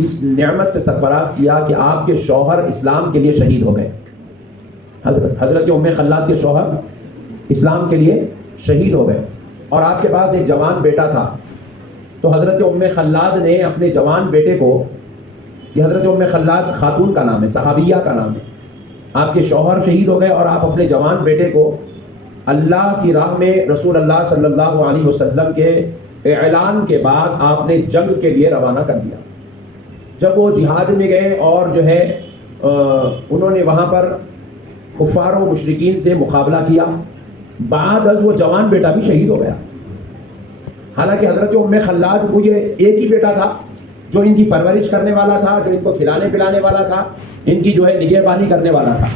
اس نعمت سے سرفراز کیا کہ آپ کے شوہر اسلام کے لیے شہید ہو گئے. حضرت ام خلاد کے شوہر اسلام کے لیے شہید ہو گئے اور آپ کے پاس ایک جوان بیٹا تھا. تو حضرت ام خلاد نے اپنے جوان بیٹے کو، یہ حضرت ام خلاد خاتون کا نام ہے، صحابیہ کا نام ہے، آپ کے شوہر شہید ہو گئے اور آپ اپنے جوان بیٹے کو اللہ کی راہ میں رسول اللہ صلی اللہ علیہ وسلم کے اعلان کے بعد آپ نے جنگ کے لیے روانہ کر دیا. جب وہ جہاد میں گئے اور جو ہے انہوں نے وہاں پر کفار و مشرکین سے مقابلہ کیا، بعد از وہ جوان بیٹا بھی شہید ہو گیا. حالانکہ حضرت ام خلاد کو یہ ایک ہی بیٹا تھا جو ان کی پرورش کرنے والا تھا، جو ان کو کھلانے پلانے والا تھا، ان کی جو ہے نگہبانی کرنے والا تھا.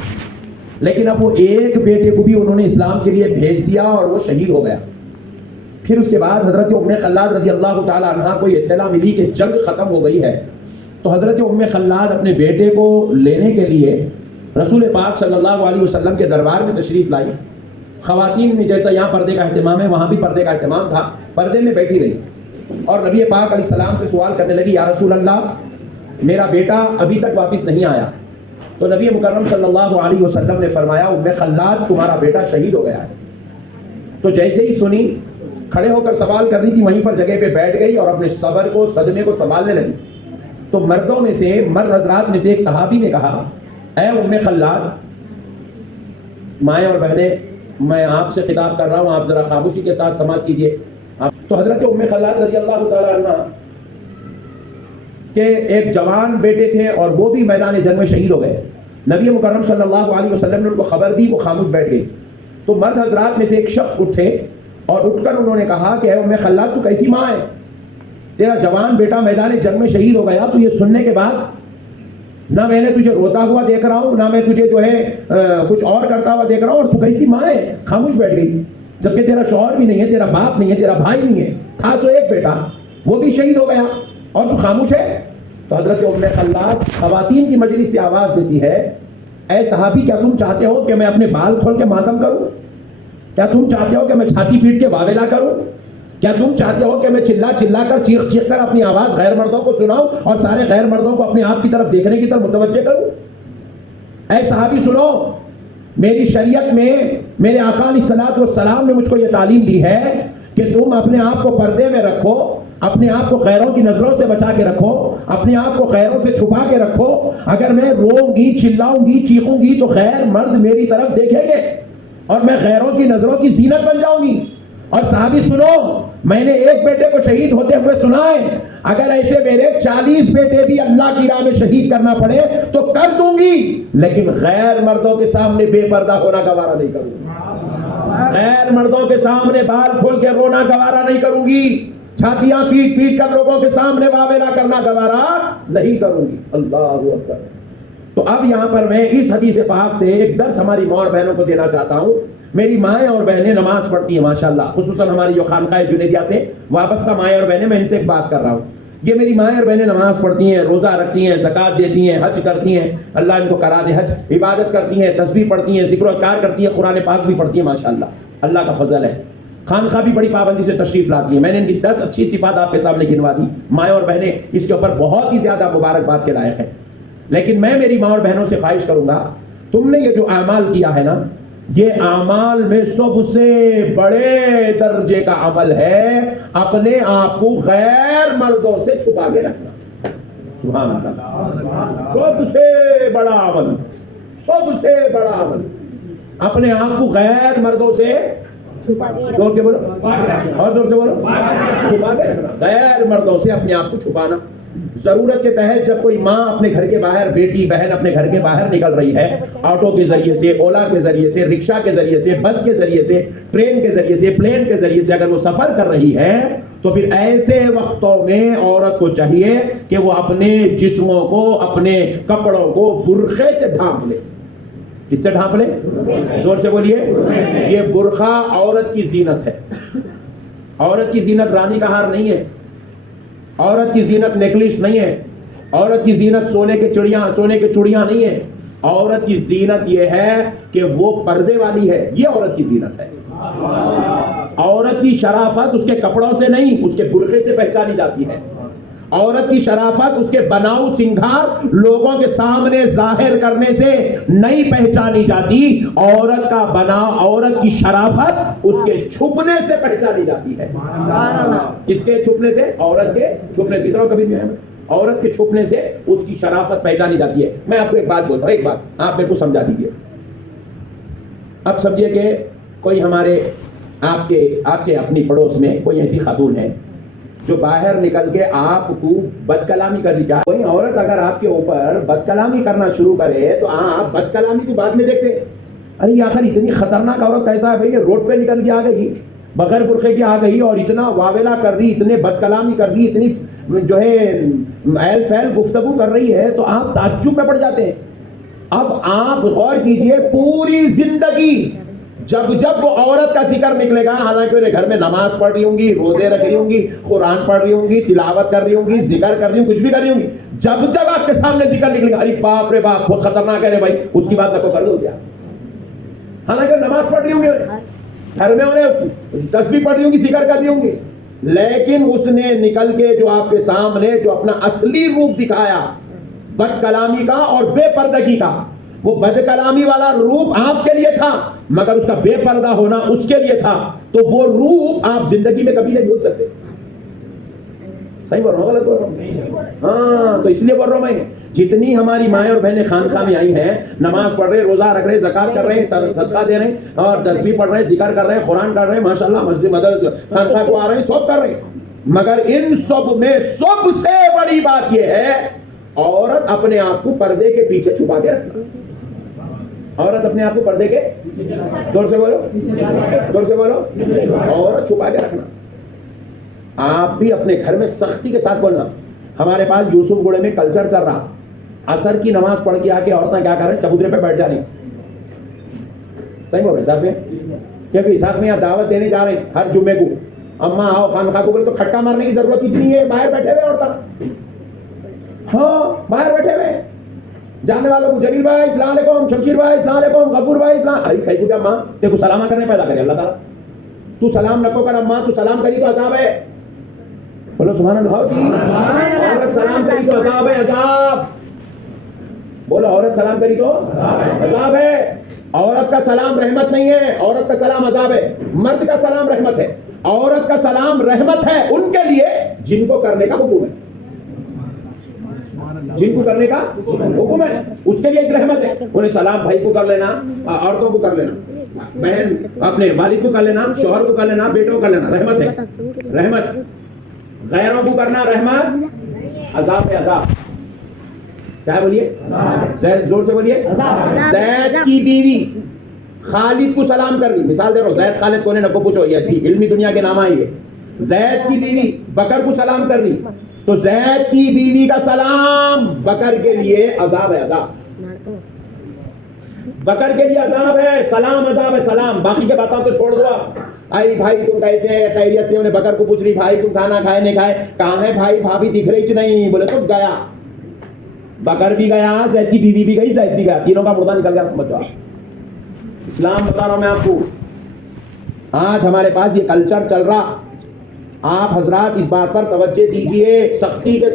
لیکن اب وہ ایک بیٹے کو بھی انہوں نے اسلام کے لیے بھیج دیا اور وہ شہید ہو گیا. پھر اس کے بعد حضرت ام خلاد رضی اللہ تعالی عنہ کو یہ اطلاع ملی کہ جنگ ختم ہو گئی ہے. تو حضرت ام خلاد اپنے بیٹے کو لینے کے لیے رسول پاک صلی اللہ علیہ وسلم کے دربار میں تشریف لائی. خواتین میں جیسا یہاں پردے کا اہتمام ہے وہاں بھی پردے کا اہتمام تھا، پردے میں بیٹھی رہی اور نبی پاک علیہ السلام سے سوال کرنے لگی، یا رسول اللہ میرا بیٹا ابھی تک واپس نہیں آیا. تو نبی مکرم صلی اللہ علیہ وسلم نے فرمایا، ام خلاد تمہارا بیٹا شہید ہو گیا ہے. تو جیسے ہی سنی، کھڑے ہو کر سوال کر رہی تھی، وہیں پر جگہ پہ بیٹھ گئی اور اپنے صبر کو، صدمے کو سنبھالنے لگی. تو مردوں میں سے، مرد حضرات میں سے ایک صحابی نے کہا، اے ام خلاد، مائیں اور بہنیں، میں آپ سے خطاب کر رہا ہوں، آپ ذرا خاموشی کے ساتھ سماعت کیجیے. تو حضرت ام خلاد رضی اللہ تعالی عنہ کہ ایک جوان بیٹے تھے اور وہ بھی میدان جنگ میں شہید ہو گئے. نبی مکرم صلی اللہ علیہ وسلم نے ان کو خبر دی، وہ خاموش بیٹھ گئی. تو مرد حضرات میں سے ایک شخص اٹھے اور اٹھ کر انہوں نے کہا کہ اے ام خلاد، تو کیسی ماں ہے؟ تیرا جوان بیٹا میدان جنگ میں شہید ہو گیا. تو یہ سننے کے بعد نہ میں نے تجھے روتا ہوا دیکھ رہا ہوں، نہ میں تجھے جو ہے کچھ اور کرتا ہوا دیکھ رہا ہوں، اور تو کیسی ماں ہے؟ خاموش بیٹھ گئی. جبکہ تیرا شوہر بھی نہیں ہے، تیرا باپ نہیں ہے، تیرا بھائی نہیں ہے، تھا تو ایک بیٹا، وہ بھی شہید ہو گیا اور تو خاموش ہے. تو حضرت ام خلاد خواتین کی مجلس سے آواز دیتی ہے، اے صحابی، کیا تم چاہتے ہو کہ میں اپنے بال کھول کے ماتم کروں؟ کیا تم چاہتے ہو کہ میں چھاتی پیٹ کے واویلا کروں؟ کیا تم چاہتے ہو کہ میں چلا چلا کر، چیخ چیخ کر اپنی آواز غیر مردوں کو سناؤں اور سارے غیر مردوں کو اپنے آپ کی طرف دیکھنے کی طرف متوجہ کروں؟ اے صحابی سنو، میری شریعت میں میرے آقا علیہ الصلوۃ والسلام نے مجھ کو یہ تعلیم دی ہے کہ تم اپنے آپ کو پردے میں رکھو، اپنے آپ کو غیروں کی نظروں سے بچا کے رکھو، اپنے آپ کو غیروں سے چھپا کے رکھو. اگر میں روؤں گی، چلاؤں گی، چیخوں گی تو غیر مرد میری طرف دیکھیں گے اور میں غیروں کی نظروں کی زینت بن جاؤں گی. اور صحابی سنو، میں نے ایک بیٹے کو شہید ہوتے ہوئے سنا ہے، اگر ایسے میرے 40 بیٹے بھی اللہ کی راہ میں شہید کرنا پڑے تو کر دوں گی، لیکن غیر مردوں کے سامنے بے پردہ ہونا گوارا نہیں کروں گی. غیر مردوں کے سامنے بال کھول کے رونا گوارا نہیں کروں گی. چھاتیاں پیٹ پیٹ کر لوگوں کے سامنے واویلا کرنا گوارا نہیں کروں گی. اللہ اکبر. تو اب یہاں پر میں اس حدیث پاک سے ایک درس ہماری ماں اور بہنوں کو دینا چاہتا ہوں. میری مائیں اور بہنیں نماز پڑھتی ہیں ماشاءاللہ، خصوصاً ہماری جو خانقاہ جنیدیہ سے وابستہ مائیں اور بہنیں، میں ان سے ایک بات کر رہا ہوں. یہ میری مائیں اور بہنیں نماز پڑھتی ہیں، روزہ رکھتی ہیں، زکوٰۃ دیتی ہیں، حج کرتی ہیں، اللہ ان کو کرا دے حج، عبادت کرتی ہیں، تسبیح پڑھتی ہیں، ذکر و اذکار کرتی ہیں، قرآن پاک بھی پڑھتی ہیں ماشاءاللہ، اللہ کا فضل ہے. خانقاہ بھی بڑی پابندی سے تشریف لاتی ہیں. میں نے ان کی 10 اچھی صفات آپ کے سامنے گنوا دی. مائیں اور بہنیں اس کے اوپر بہت ہی زیادہ مبارکباد کے لائق ہیں. لیکن میں میری ماں اور بہنوں سے خواہش کروں گا، تم نے یہ جو اعمال کیا ہے نا، یہ اعمال میں سب سے بڑے درجے کا عمل ہے اپنے آپ کو غیر مردوں سے چھپا کے رکھنا. سبحان اللہ. سب سے بڑا عمل، سب سے بڑا عمل اپنے آپ کو غیر مردوں سے زور کے بولو اور زور سے بولو، چھپا کے رکھنا. غیر مردوں سے اپنے آپ کو چھپانا. ضرورت کے تحت جب کوئی ماں اپنے گھر کے باہر، بیٹی بہن اپنے گھر کے باہر نکل رہی ہے، آٹو کے ذریعے سے، اولا کے ذریعے سے، رکشہ کے ذریعے سے، بس کے ذریعے سے، ٹرین کے ذریعے سے، پلین کے ذریعے سے اگر وہ سفر کر رہی ہے تو پھر ایسے وقتوں میں عورت کو چاہیے کہ وہ اپنے جسموں کو، اپنے کپڑوں کو برقعے سے ڈھانپ لے. کس سے ڈھانپ لے؟ زور سے بولیے. یہ برقع عورت کی زینت ہے. عورت کی زینت رانی کا ہار نہیں ہے، عورت کی زینت نیکلس نہیں ہے، عورت کی زینت سونے کے چڑیاں نہیں ہے. عورت کی زینت یہ ہے کہ وہ پردے والی ہے، یہ عورت کی زینت ہے. عورت کی شرافت اس کے کپڑوں سے نہیں، اس کے برقعے سے پہچانی جاتی ہے. عورت کی شرافت اس کے بناؤ سنگھار لوگوں کے سامنے ظاہر کرنے سے نہیں پہچانی جاتی، عورت کا بناؤ، عورت کی شرافت اس کے چھپنے سے پہچانی جاتی ہے۔ کس کے چھپنے سے؟ عورت کے چھپنے سے۔ ادھر کبھی نہیں ہے، عورت کے چھپنے سے اس کی شرافت پہچانی جاتی ہے۔ میں آپ کو ایک بات بولتا ہوں، ایک بات آپ میرے کو سمجھا دیجیے۔ اب سمجھیے کہ کوئی ہمارے آپ کے اپنی پڑوس میں کوئی ایسی خاتون ہے جو باہر نکل کے آپ کو بد کلامی کر دی جائے۔ کوئی عورت اگر آپ کے اوپر بد کلامی کرنا شروع کرے تو آپ بد کلامی کو بعد میں دیکھتے ہیں، ارے آخر اتنی خطرناک عورت کیسا ہے بھائی، روڈ پہ نکل کے آ گئی، بغیر برقعے کی آ گئی اور اتنا واویلا کر رہی، اتنے بد کلامی کر رہی، اتنی جو ہے ایل فیل گفتگو کر رہی ہے تو آپ تعجب میں پڑ جاتے ہیں۔ اب آپ غور کیجئے، پوری زندگی جب وہ عورت کا ذکر نکلے گا، حالانکہ انہیں گھر میں نماز پڑھ رہی ہوں گی، روزے رکھ رہی ہوں گی، قرآن پڑھ رہی ہوں گی، تلاوت کر رہی ہوں گی، ذکر کر رہی ہوں، کچھ بھی کر رہی ہوں گی، جب آپ کے سامنے ذکر نکلے گا، ارے باپ رے باپ بہت خطرناک ہے رے بھائی، اس کی بات نہ کو کر دو کیا؟ حالانکہ نماز پڑھ رہی ہوں گی، گھر میں انہیں تسبیح پڑھ رہی ہوں گی، ذکر کر رہی ہوں گی، لیکن اس نے نکل کے جو آپ کے سامنے جو اپنا اصلی روپ دکھایا بد کلامی کا اور بے پردگی کا، وہ بد کلامی والا روپ آپ کے لیے تھا مگر اس کا بے پردہ ہونا اس کے لیے تھا، تو وہ روپ آپ زندگی میں کبھی نہیں بھول سکتے۔ صحیح بول رہا ہوں، غلط بول رہا ہوں؟ ہاں، تو اس لیے بول رہا ہوں میں، جتنی ہماری مائیں اور بہنیں خانقاہ میں آئی ہیں، نماز پڑھ رہے، روزہ رکھ رہے، زکات کر رہے، صدقہ دے رہے ہیں اور تسبیح پڑھ رہے، ذکر کر رہے، قرآن کر رہے، ماشاءاللہ مسجد مدرسہ خانقاہ کو آ رہے ہیں، سب کر رہے ہیں، مگر ان سب میں سب سے بڑی بات یہ ہے، عورت اپنے آپ کو پردے کے پیچھے چھپا کے رکھنا۔ عورت اپنے آپ کو پردے کے زور سے بولو، زور سے بولو، عورت چھپا کے رکھنا۔ آپ بھی اپنے گھر میں سختی کے ساتھ بولنا۔ ہمارے پاس یوسف گڑے میں کلچر چل رہا، عصر کی نماز پڑھ کے آ کے عورتیں کیا کر رہے ہیں؟ چبوترے پہ بیٹھ جا رہی۔ صحیح بول رہے صاحب میں، کیونکہ اسحاق میں دعوت دینے جا رہے ہیں ہر جمعے کو، اماں آؤ خانقاہ کو، بولے تو کھٹکا مارنے کی ضرورت کچھ نہیں ہے، باہر بیٹھے ہوئے عورتیں، ہاں باہر بیٹھے ہوئے جاننے والوں کو، جلیل بھائی السلام علیکم، شمشیر بھائی السلام علیکم، غفور بھائی السلام، ارے کھائی کو کیا ماں تیرے کو سلامہ کرنے پیدا کرے اللہ تعالیٰ، تو سلام نکو کر اماں، تو سلام کری تو عذاب ہے، بولو سبحان اللہ کی، عورت سلام کری تو عذاب ہے، عذاب، بولو عورت سلام کری تو عذاب ہے، عورت کا سلام رحمت نہیں ہے، عورت کا سلام عذاب ہے، مرد کا سلام رحمت ہے، عورت کا سلام رحمت ہے ان کے لیے جن کو کرنے کا حکم ہے، جن کو کرنے کا حکم ہے اس کے لیے ایک رحمت ہے، انہیں سلام بھائی کو کر لینا، عورتوں کو کر لینا، بہن اپنے والد کو کر لینا، شوہر کو کر لینا، بیٹوں کو کر لینا، رحمت ہے، رحمت، غیروں کو کرنا رحمت، عذاب ہے، عذاب، کیا بولیے؟ زید، زور سے بولیے، زید کی بیوی خالد کو سلام کر دی، مثال دے رہا ہوں، زید خالد کون ہے نہ کو پوچھو، یہ علمی دنیا کے نام آئی ہے، زید کی بیوی بکر کو سلام کر دی، تو زید کی بیوی کا سلام بکر کے لیے عذاب ہے، عذاب، بکر کے لیے عذاب ہے، سلام عذاب ہے، سلام، باقی کے باتوں تو چھوڑ دو آپ، آئی بھائی تم کیسے ہیں، خیریت سے، انہیں بکر کو پوچھ رہی بھائی تم کھانا کھائے نہیں کھائے، کہاں ہے بھائی بھابھی دکھ رہی چ نہیں، بولے تو گیا، بکر بھی گیا، زید کی بیوی بھی گئی، زید بھی گیا، تینوں کا مردہ نکل گیا، سمجھو آپ، اسلام بتا رہا ہوں میں آپ کو، آج ہمارے پاس یہ کلچر چل رہا، آپ حضرات اس بات پر توجہ دیجئے، سختی کے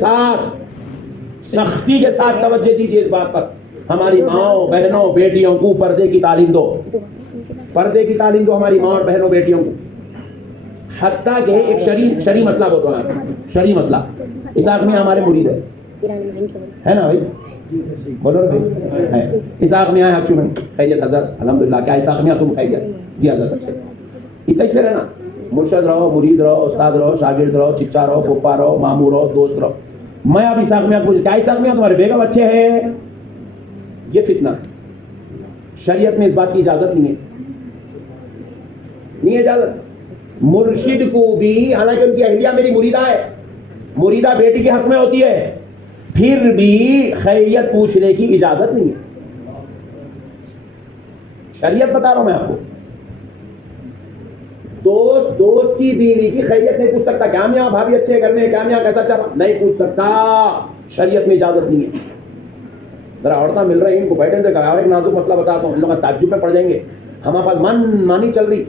ساتھ توجہ دیجئے اس بات پر، ہماری ماؤں بہنوں بیٹیوں کو پردے کی تعلیم دو، پردے کی تعلیم دو ہماری ماں اور بہنوں بیٹیوں کو، حتیٰ کہ ایک شرعی مسئلہ بولتا ہوں، شرعی مسئلہ، اسحاق میاں ہمارے مرید ہے نا بھائی، بولو بھائی، اسحاق میاں حق شمن، خیریت حضرت الحمدللہ، کیا اسحاق میاں تم خیریت؟ جی حضرت اچھے، اتنا ہی ہے نا، مرشد رہو، مرید رہو، استاد رہو، شاگرد رہو، چچا رہو، پھپھا رہو، ماموں رہو، دوست رہو، میں اب اسحاق میاں پوچھ، کیا اسحاق میاں تمہارے بیگم اچھے ہیں؟ یہ فتنہ، شریعت میں اس بات کی اجازت نہیں ہے اجازت، مرشد کو بھی، حالانکہ ان کی اہلیہ میری مریدہ ہے، مریدہ بیٹی کے حق میں ہوتی ہے، پھر بھی خیریت پوچھنے کی اجازت نہیں ہے، شریعت بتا رہا ہوں میں آپ کو، دوست کی بیوی کی خیریت نہیں پوچھ سکتا، کیا میاں بھابھی اچھے گھر میں، کیا میاں کیسا چل رہا، نہیں پوچھ سکتا، شریعت میں اجازت نہیں ہے، ذرا عورتیں مل رہی ہیں ان کو بیٹھے سے کہا، اور ایک نازک مسئلہ بتاتا ہوں، ان لوگ تعجب میں پڑ جائیں گے، ہمارے پاس مانی چل رہی،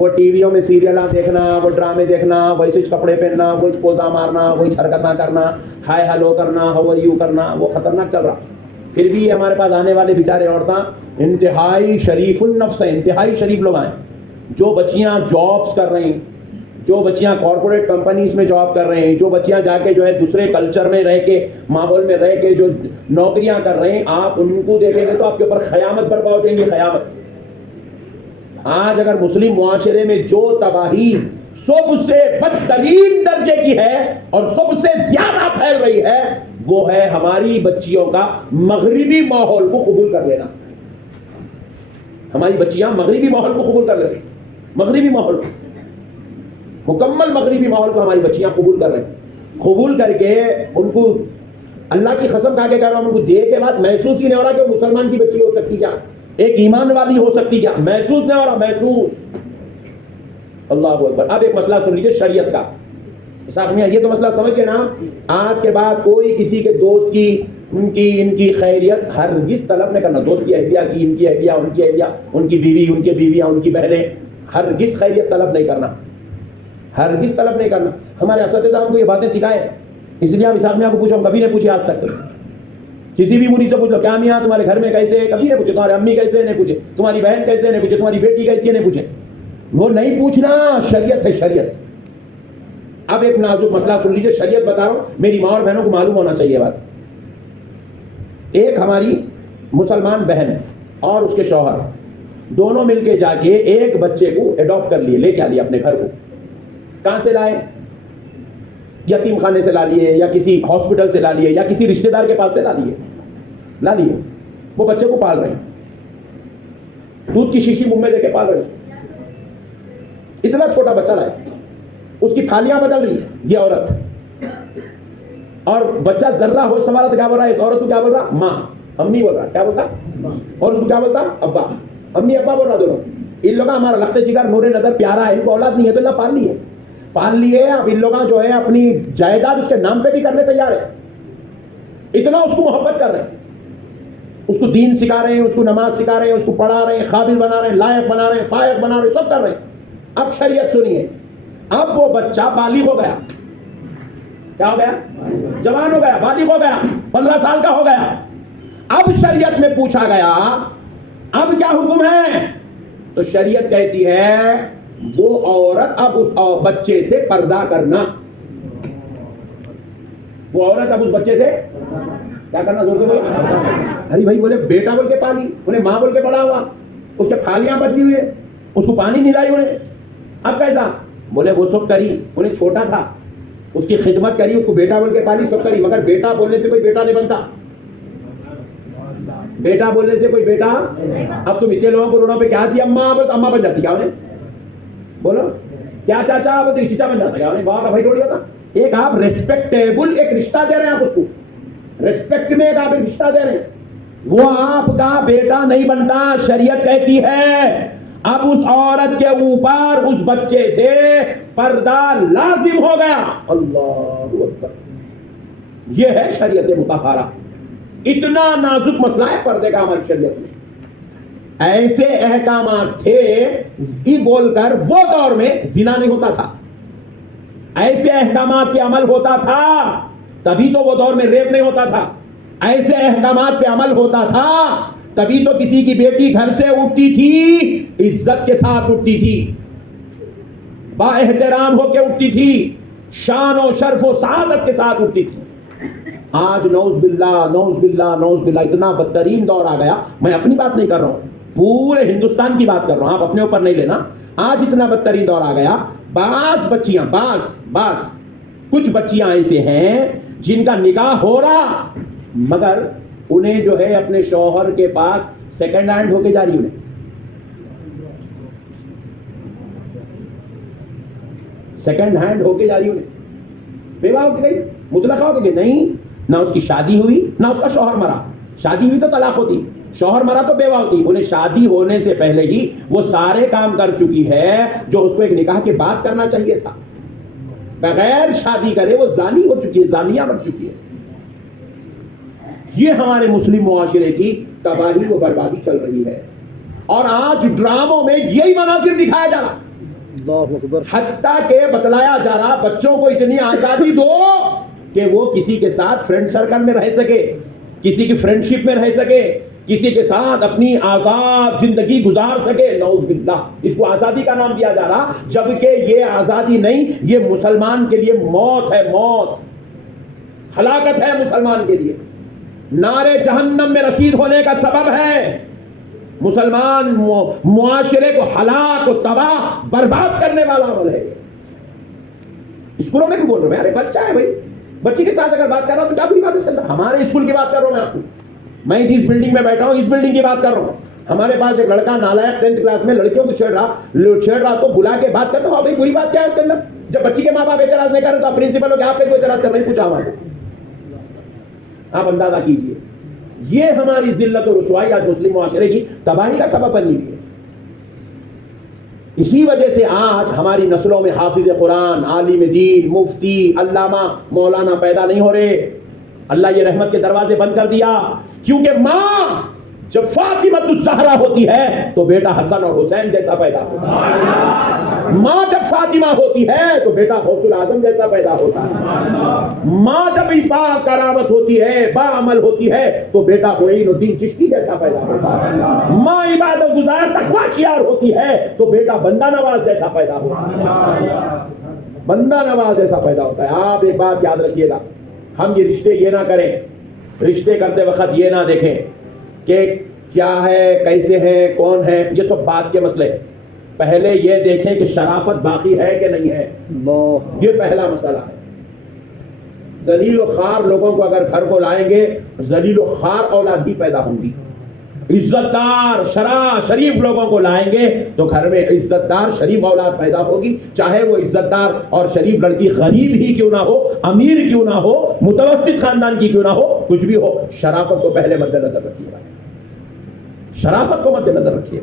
وہ ٹی ویوں میں سیریلاں دیکھنا، وہ ڈرامے دیکھنا، ویسے کپڑے پہننا، وہی پوزا مارنا، وہی حرکتیں کرنا، ہائے ہلو کرنا، ہاؤ آر یو کرنا، وہ خطرناک چل رہا. پھر بھی ہمارے پاس آنے والے بیچارے عورتیں انتہائی شریف النفس ہیں، انتہائی شریف لوگ ہیں. جو بچیاں جابس کر رہی ہیں، جو بچیاں کارپوریٹ کمپنیز میں جاب کر رہے ہیں، جو بچیاں جا کے جو ہے دوسرے کلچر میں رہ کے، ماحول میں رہ کے جو نوکریاں کر رہے ہیں، آپ ان کو دیکھیں گے تو آپ کے اوپر قیامت برپا ہو جائیں گی، قیامت. آج اگر مسلم معاشرے میں جو تباہی سب سے بدترین درجے کی ہے اور سب سے زیادہ پھیل رہی ہے، وہ ہے ہماری بچیوں کا مغربی ماحول کو قبول کر لینا. ہماری بچیاں مغربی ماحول کو قبول کر لیں، مغربی ماحول، مکمل مغربی ماحول کو ہماری بچیاں قبول کر رہے ہیں. قبول کر کے ان کو اللہ کی قسم کھا کے کہہ رہا ہوں، ان کو دیکھ کے بعد محسوس ہی نہیں ہو رہا کہ وہ مسلمان کی بچی ہو سکتی، کیا ایک ایمان والی ہو سکتی، کیا محسوس نہیں ہو رہا، محسوس. اللہ اکبر. اب ایک مسئلہ سن لیجیے شریعت کا. یہ تو مسئلہ سمجھ کے نا، آج کے بعد کوئی کسی کے دوست کی ان کی خیریت ہرگز طلب نہیں کرنا. دوست کی اہلیہ کی، ان کی اہلیہ، ان کی اہلیہ، ان کی بیوی، ان کی بیویاں، ان کی بہنیں، ہرگز خیریت طلب نہیں کرنا، ہرگز طلب نہیں کرنا. ہمارے اساتذہ ہم کو یہ باتیں سکھائے، اس لیے آپ اسحاق میاں کو پوچھو، ہم کبھی نہیں پوچھے آج تک. کسی بھی مریض سے پوچھ لو، کیا میاں تمہارے گھر میں کیسے، کبھی نہیں پوچھے. تمہاری امی کیسے نہیں پوچھے، تمہاری بہن کیسے نہیں پوچھے، تمہاری بیٹی کیسی ہے نہیں پوچھے. وہ نہیں پوچھنا، شریعت ہے، شریعت. اب ایک نازک مسئلہ سن لیجیے، شریعت بتا رہا ہوں، میری ماں اور بہنوں کو معلوم ہونا چاہیے بات. ایک ہماری مسلمان بہن اور اس کے شوہر دونوں مل کے جا کے ایک بچے کو اڈاپٹ کر لیے، لے کے آ لیے اپنے گھر کو. کہاں سے لائے؟ یتیم خانے سے لا لیے، یا کسی ہاسپٹل سے لا لیے، یا کسی رشتہ دار کے پاس سے لا لیے. وہ بچے کو پال رہے ہیں، دودھ کی شیشی منہ میں دے کے پال رہے ہیں. اتنا چھوٹا بچہ لائے، اس کی تھالیاں بدل رہی یہ عورت، اور بچہ ذرہ ہوش سنبھالا تو کیا بول رہا ہے؟ اس عورت کو کیا بول رہا؟ ماں، امی بول رہا. کیا بولتا؟ اور اس کو کیا بولتا؟ ابا. امی ابا بول رہا دونوں. ان لوگ ہمارا لخت جگر نور نظر پیارا ہے، ان کو اولاد نہیں ہے تو اللہ پال لیے. اب ان لوگ جو ہے اپنی جائیداد اس کے نام پہ بھی کرنے تیار ہے. اتنا اس کو محبت کر رہے ہیں، اس کو دین سکھا رہے ہیں، اس کو نماز سکھا رہے ہیں، اس کو پڑھا رہے ہیں، قابل بنا رہے ہیں، لائق بنا رہے ہیں، فائق بنا رہے ہیں، سب کر رہے ہیں. اب شریعت سنیے، اب وہ بچہ بالغ ہو گیا. کیا ہو گیا؟ جوان ہو گیا، بالغ ہو گیا، 15 سال کا ہو گیا. اب شریعت میں پوچھا گیا اب کیا حکم ہے؟ تو شریعت کہتی ہے وہ عورت اب اس بچے سے پردہ کرنا. وہ عورت اب اس بچے سے کیا کرنا؟ زور سے بولے. ارے بھائی بولے بیٹا بول کے پالی، انہیں ماں بول کے پڑا ہوا، اس کے تھالیاں بدلی ہوئی، اس کو پانی نہیں لائی انہیں. اب کیسا؟ بولے وہ سب کری، انہیں چھوٹا تھا، اس کی خدمت کری، اس کو بیٹا بول کے پالی، سب کری. مگر بیٹا بولنے سے کوئی بیٹا نہیں بنتا، بیٹا بولنے سے کوئی بیٹا. اب تم اتنے لوگوں کو روڈوں پہ کیا تھی اماں، بولے اماں بن جاتی کیا انہیں؟ بولو کیا چاچا، بولتے چچا بن جاتا کیا انہیں؟ باپ کا بھائی تھوڑی ہوتا. ایک آپ ریسپیکٹیبل ایک رشتہ دے رہے ہیں، آپ اس کو ریسپیکٹ میں ایک آپ ایک رشتہ دے رہے ہیں، وہ آپ کا بیٹا نہیں بنتا. شریعت کہتی ہے اب اس عورت کے اوپر اس بچے سے پردہ لازم ہو گیا. اللہ اکبر. یہ ہے شریعت مطہرہ. اتنا نازک مسئلہ ہے پردے کا ہماری شریعت میں. ایسے احکامات تھے یہ بول کر وہ دور میں زنا نہیں ہوتا تھا، ایسے احکامات پہ عمل ہوتا تھا تبھی تو وہ دور میں ریپ نہیں ہوتا تھا. ایسے احکامات پہ عمل ہوتا تھا تبھی تو کسی کی بیٹی گھر سے اٹھتی تھی، عزت کے ساتھ اٹھتی تھی، با احترام ہو کے اٹھتی تھی، شان و شرف و سعادت کے ساتھ اٹھتی تھی. آج نعوذ باللہ نعوذ باللہ نعوذ باللہ اتنا بدترین دور آ گیا. میں اپنی بات نہیں کر رہا ہوں، پورے ہندوستان کی بات کر رہا ہوں، آپ اپنے اوپر نہیں لینا. آج اتنا بدترین دور آ گیا. بعض بچیاں، بعض کچھ بچیاں ایسے ہیں جن کا نکاح ہو رہا مگر انہیں جو ہے اپنے شوہر کے پاس سیکنڈ ہینڈ ہو کے جا رہی، انہیں سیکنڈ ہینڈ ہو کے جا رہی، انہیں بیوہ ہو کے گئی، مطلقہ ہو کے گئی. نہیں، نہ اس کی شادی ہوئی نہ اس کا شوہر مرا. شادی ہوئی تو طلاق ہوتی، شوہر مرا تو بیوہ ہوتی. انہیں شادی ہونے سے پہلے ہی وہ سارے کام کر چکی ہے جو اس کو ایک نکاح کے بعد کرنا چاہیے تھا. بغیر شادی کرے وہ زانی ہو چکی ہے، زانیہ بن چکی ہے. یہ ہمارے مسلم معاشرے کی تباہی و بربادی چل رہی ہے. اور آج ڈراموں میں یہی مناظر دکھایا جا رہا. اللہ اکبر. حتیٰ کہ بتلایا جا رہا بچوں کو اتنی آزادی دو کہ وہ کسی کے ساتھ فرینڈ سرکل میں رہ سکے, کسی کی فرینڈشپ میں رہ سکے, کسی کے ساتھ اپنی آزاد زندگی گزار سکے. نعوذ باللہ, اس کو آزادی کا نام دیا جا رہا, جبکہ یہ آزادی نہیں, یہ مسلمان کے لیے موت ہے, موت, ہلاکت ہے مسلمان کے لیے, نارے جہنم میں رسید ہونے کا سبب ہے. مسلمان معاشرے کو ہلاک و تباہ برباد کرنے والا عمل ہے. اسکولوں میں بھی بول رہا ہوں, ارے بچہ ہے بھائی, بچے کے ساتھ اگر بات کر رہا ہوں تو کیا بری بات ہے اس کے اندر؟ ہمارے اسکول کی بات کر رہا ہوں میں آپ کو, میں جس بلڈنگ میں بیٹھا ہوں اس بلڈنگ کی بات کر رہا ہوں. ہمارے پاس ایک لڑکا نالائق 10th کلاس میں لڑکیوں کو چھیڑ رہا تو بلا کے بات کرتا ہوں, بھائی بری بات کیا ہے اس کے اندر؟ جب بچی کے ماں باپ اعتراض نہیں کر رہے تو آپ پرنسپل ہو کہ آپ نے کوئی اعتراض کر رہے ہیں, پوچھا ہمارے. آپ اندازہ کیجئے, یہ ہماری ذلت و رسوائی آج مسلم معاشرے کی تباہی کا سبب بنی ہوئی ہے. اسی وجہ سے آج ہماری نسلوں میں حافظ قرآن, عالم دین, مفتی, علامہ, مولانا پیدا نہیں ہو رہے. اللہ یہ رحمت کے دروازے بند کر دیا, کیونکہ ماں جب فاطمۃ الزہرا ہوتی ہے تو بیٹا حسن اور حسین جیسا پیدا ہوتا ہے. ماں جب فاطمہ ہوتی ہے تو بیٹا غوث الاعظم جیسا پیدا ہوتا ہے. ماں جب با کرامت ہوتی ہے, با عمل ہوتی ہے تو بیٹا معین الدین چشتی جیسا پیدا ہوتا ہے. ماں عبادت گزار تقویٰ شیار ہوتی ہے تو بیٹا بندہ نواز جیسا پیدا ہوتا ہے. بندہ نواز جیسا پیدا ہوتا ہے. آپ ایک بات یاد رکھیے گا, ہم یہ رشتے یہ نہ کریں, رشتے کرتے وقت یہ نہ دیکھیں کہ کیا ہے, کیسے ہے, کون ہے, یہ سب بات کے مسئلے. پہلے یہ دیکھیں کہ شرافت باقی ہے کہ نہیں ہے, یہ پہلا مسئلہ ہے. ذلیل و خوار لوگوں کو اگر گھر کو لائیں گے, ذلیل و خوار اولاد ہی پیدا ہوں گی. عزت دار شریف لوگوں کو لائیں گے تو گھر میں عزت دار شریف اولاد پیدا ہوگی, چاہے وہ عزت دار اور شریف لڑکی غریب ہی کیوں نہ ہو, امیر کیوں نہ ہو, متوسط خاندان کی کیوں نہ ہو, کچھ بھی ہو. شرافت کو پہلے مد نظر رکھیے, شرافت کو مد نظر رکھیے.